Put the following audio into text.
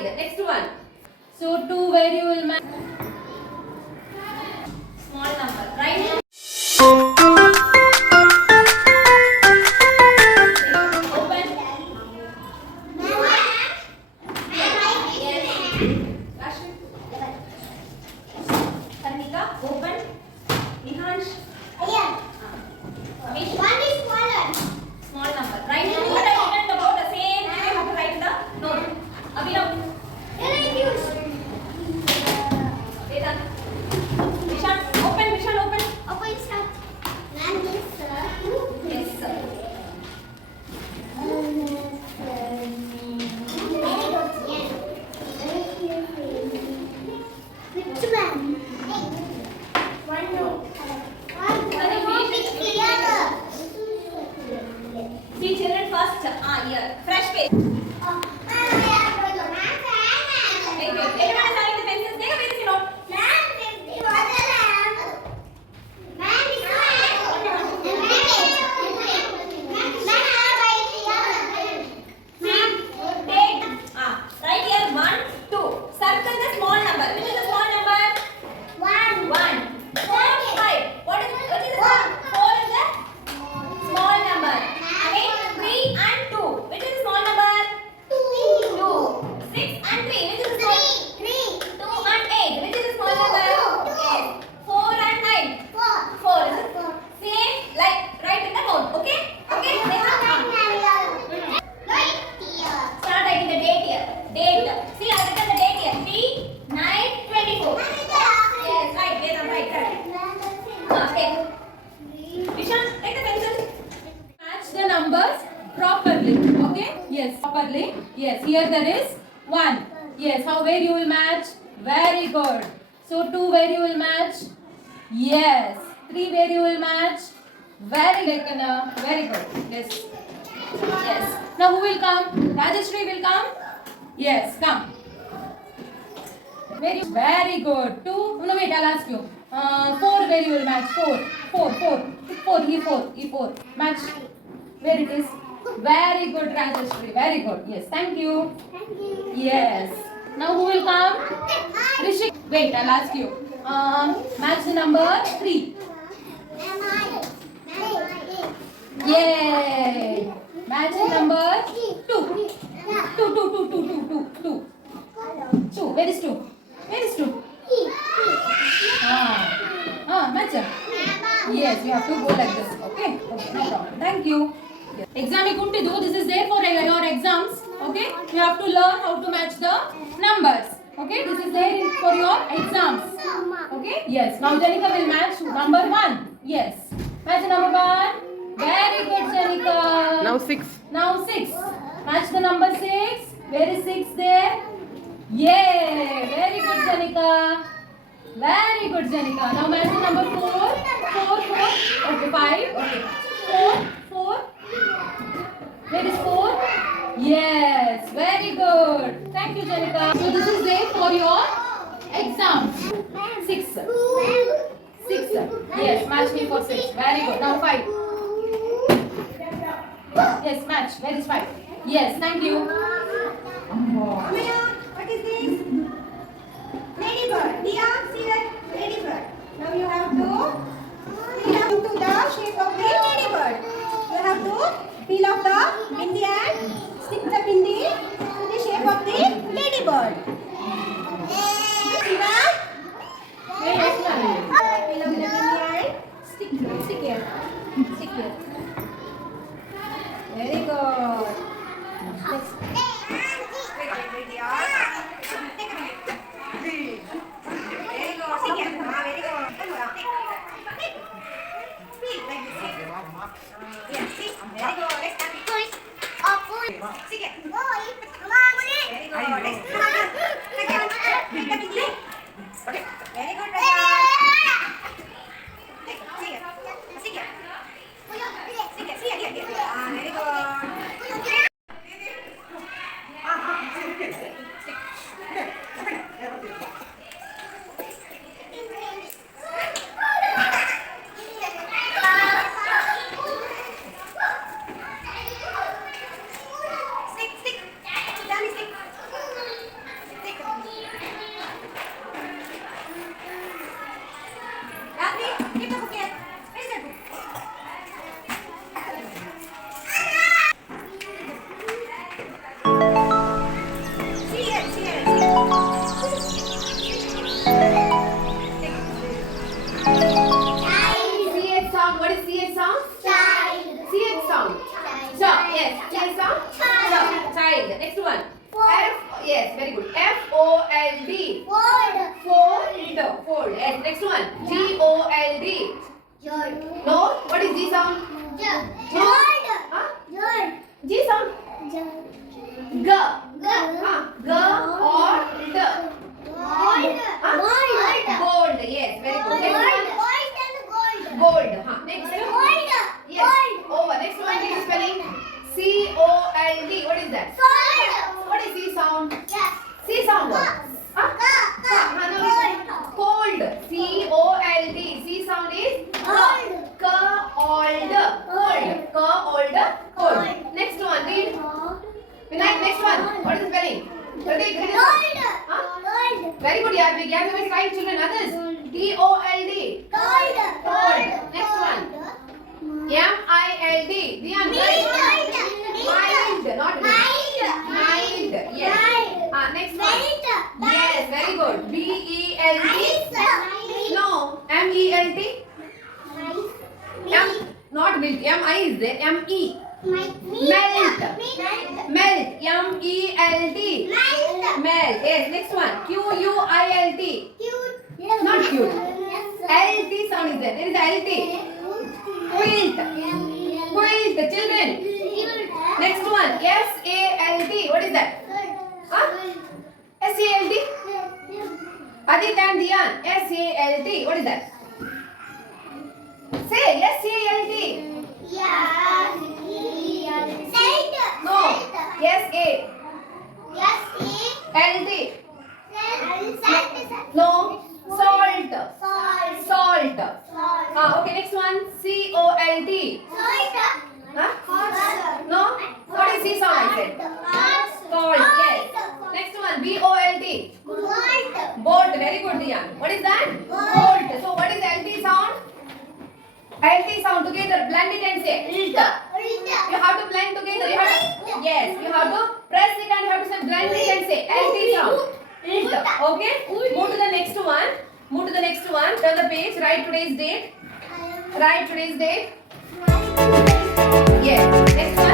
Valid. Next one. So 2 where you will match small number, right? See children first, here, fresh page. Properly, okay? Yes, properly. Yes, here there is 1. Yes, how where you will match? Very good. So 2 where you will match? Yes. 3 where you will match? Very good. Very good. Yes. Yes. Now who will come? Rajeshri will come? Yes, come. Very good. 2. No, wait, I'll ask you. 4 where you will match? 4. 4. E4. Match. Where it is? Very good, Rajeshri. Very good. Yes, thank you. Thank you. Yes. Now who will come? Rishik. Wait, I'll ask you. Match the number 3. Yay. Match the number 2. 2. Where is 2? Where is 2? Match. Yes, you have to go like this. Okay? Okay, no problem. Thank you. Exam Kuntidu, this is there for your exams. Okay? You have to learn how to match the numbers. Okay? This is there for your exams. Okay? Yes. Now Janika will match number 1. Yes. Match number 1. Very good, Janika. Now 6. Now 6. Match the number 6. Where is 6 there? Yay! Very good, Janika. Very good, Janika. Now match the number 4. 4. Okay, 5. Okay. 4. Where is 4? Yes, very good. Thank you, Janika. So this is there for your exams. 6. Yes, match me for 6. Very good. Now 5. Yes, match. Where is 5? Yes, thank you. What is this? Ladybird. Dia, see that? Ladybird. Now you have to the shape of the ladybird. You have to peel off the bindi and stick the bindi to the shape of the ladybird. See that? Peel off the bindi and stick here. Very good. Next. Gold. Yes. Next one. G-O-L-D. No. What is G sound? Huh? G sound. G. Gold. Gold. Yes. Very good. Next one. Gold. Next. Yes. Over. Next one. Please spelling. C-O-L-D. What is that? What is C sound? C sound. What? Cold. C-O-L-D. C sound is cold. Cold. Next one. Read. Vinayak, next one. What is the spelling? Very good, Yadvik. Yadvik is right, children. Others. T-O-L-D. Cold. Next one. M-I-L-D. Diyan, right? Mild. Not mild. Yes. Next one. Yes, very good. B-E-L-D. No. M-E-L-T. Not milk. M-I is there. M-E. Melt. M-E-L-T. Melt. Yes. Next one. Q-U-I-L-T. Not cute. L-T sound is there. There is L-T. Quilt. Children. Next one. S-A-L-T. What is that? S-A-L-T. Adit and Diyan. S-A-L-T. What is that? Say S-A-L-T. No. S-A. L-T. No. Salt. Okay, next one. C-O-L-T. No. What is C sound I said? Salt. Yes. Next one. B-O-L-T. Bolt. Very good, Diyan. What is that? Bolt. So what is L-T sound? L-T sound together. Blend it and say. You have to blend together. Yes. You have to press it and you have to say blend it and say L-T sound. Okay. Move to the next one. Turn the page. Write today's date. Yes. Next one.